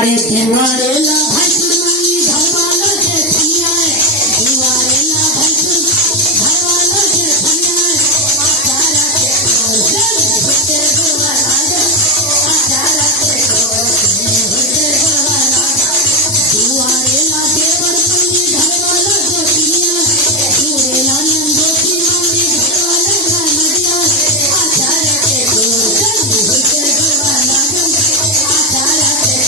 अरे दिवारेला भैंसुर माई घरवाला जे छनिया दिवारेला भैंसुर घरवाला जे छनिया आचारा के होते गोवाला आचारा के होते गोवाला दिवारेला देवर माई घरवाला जे छनिया दिवारेला नंदोती माई घरवाला का नदिया आचारा के होते गोवाला आचारा के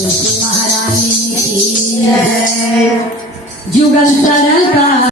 महारानी की जुगल सरकार।